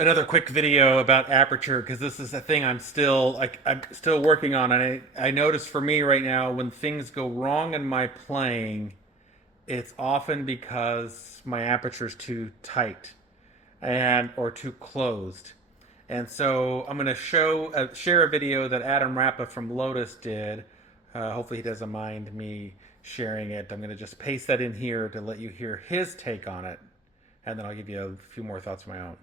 another quick video about Aperture because this is a thing I'm still working on, and I notice for me right now when things go wrong in my playing, it's often because my aperture is too tight and or too closed. And so I'm going to share a video that Adam Rapa from Lotus did. Hopefully he doesn't mind me sharing it. I'm going to just paste that in here to let you hear his take on it, and then I'll give you a few more thoughts of my own.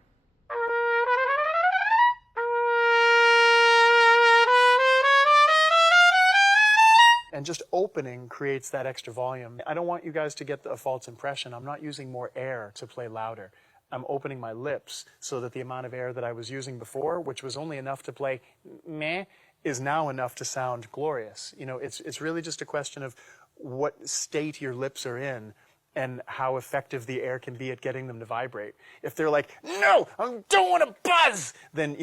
And just opening creates that extra volume. I don't want you guys to get a false impression. I'm not using more air to play louder. I'm opening my lips so that the amount of air that I was using before, which was only enough to play meh, is now enough to sound glorious. You know, it's really just a question of what state your lips are in and how effective the air can be at getting them to vibrate. If they're like, no, I don't want to buzz, then,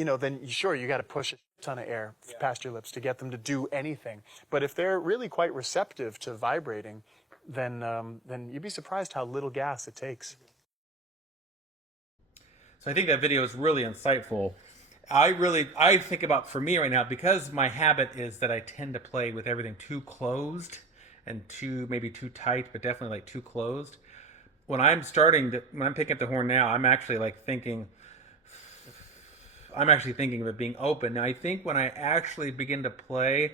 sure, you got to push a ton of air past your lips to get them to do anything. But if they're really quite receptive to vibrating, then you'd be surprised how little gas it takes. So I think that video is really insightful. I think about, for me right now, because my habit is that I tend to play with everything too closed and maybe too tight, but definitely like too closed. When I'm picking up the horn now, I'm actually thinking of it being open. Now I think when I actually begin to play,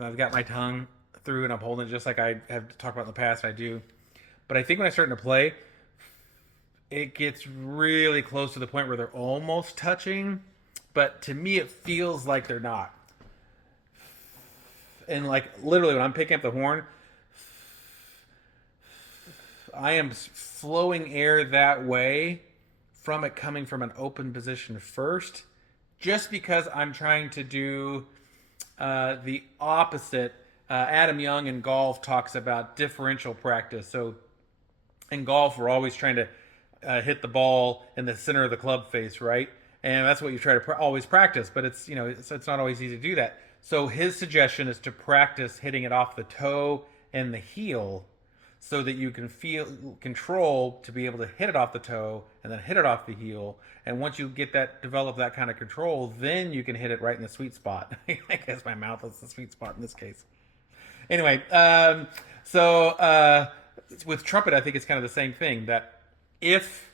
I've got my tongue through and I'm holding it just like I have talked about in the past, I do. But I think when I start to play, it gets really close to the point where they're almost touching, but to me it feels like they're not. And literally when I'm picking up the horn, I am flowing air that way from it coming from an open position first, just because I'm trying to do the opposite. Adam Young in golf talks about differential practice. So in golf, we're always trying to hit the ball in the center of the club face, right? And that's what you try to always practice, but it's not always easy to do that. So his suggestion is to practice hitting it off the toe and the heel, so that you can feel control to be able to hit it off the toe and then hit it off the heel. And once you develop that kind of control, then you can hit it right in the sweet spot. I guess my mouth is the sweet spot in this case. Anyway, with trumpet, I think it's kind of the same thing, that if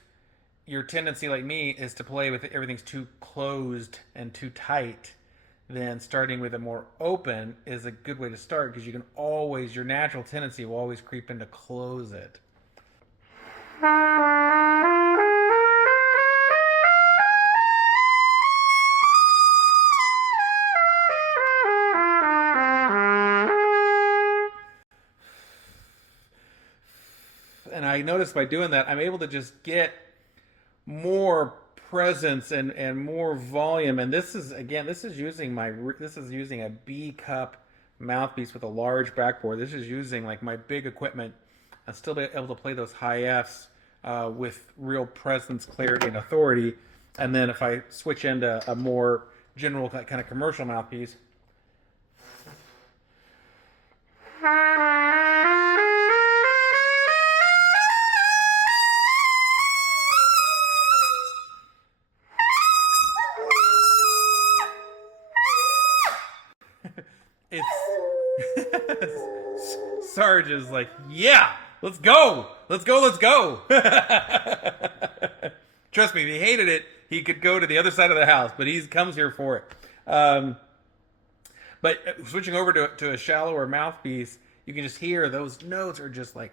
your tendency, like me, is to play with everything's too closed and too tight, then starting with it more open is a good way to start, because your natural tendency will always creep in to close it. And I noticed by doing that, I'm able to just get more presence and more volume. And this is using a B cup mouthpiece with a large backboard. This is using my big equipment. I'll still be able to play those high Fs with real presence, clarity, and authority. And then if I switch into a more general kind of commercial mouthpiece, Sarge is like, yeah, let's go. Trust me, if he hated it, he could go to the other side of the house, but he comes here for it. But switching over to a shallower mouthpiece, you can just hear those notes are just like,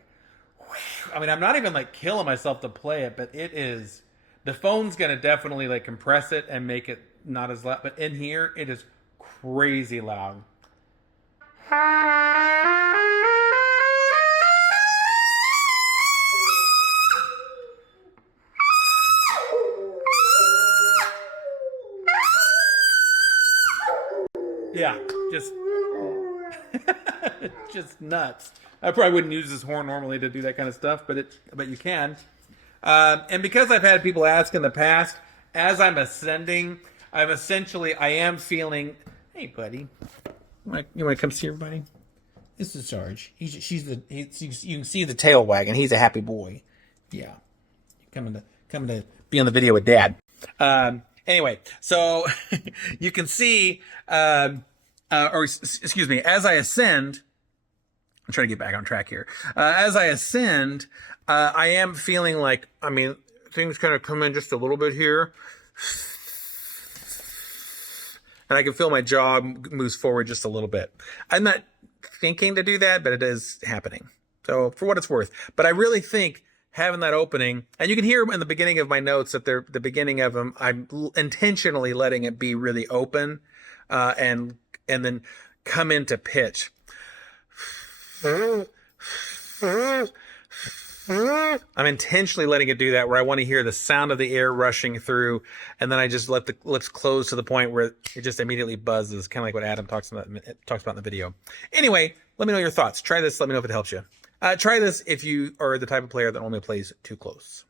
whew. I mean, I'm not even killing myself to play it, but it is. The phone's gonna definitely compress it and make it not as loud, but in here it is crazy loud. Yeah, just nuts. I probably wouldn't use this horn normally to do that kind of stuff, but you can. And because I've had people ask in the past, as I'm ascending, I am feeling. Hey, buddy, you want to come see everybody? This is Sarge. You can see the tail wagging. He's a happy boy. Yeah, coming to be on the video with Dad. Anyway, so you can see, excuse me, as I ascend, I'm trying to get back on track here. As I ascend, I am feeling like, I mean, things kind of come in just a little bit here. And I can feel my jaw moves forward just a little bit. I'm not thinking to do that, but it is happening. So for what it's worth. But I really think having that opening, and you can hear in the beginning of my notes that they're the beginning of them, I'm intentionally letting it be really open, and then come into pitch. I'm intentionally letting it do that, where I want to hear the sound of the air rushing through, and then I just let the lips close to the point where it just immediately buzzes, kind of like what Adam talks about in the video. Anyway, let me know your thoughts. Try this. Let me know if it helps you. Try this if you are the type of player that only plays too close.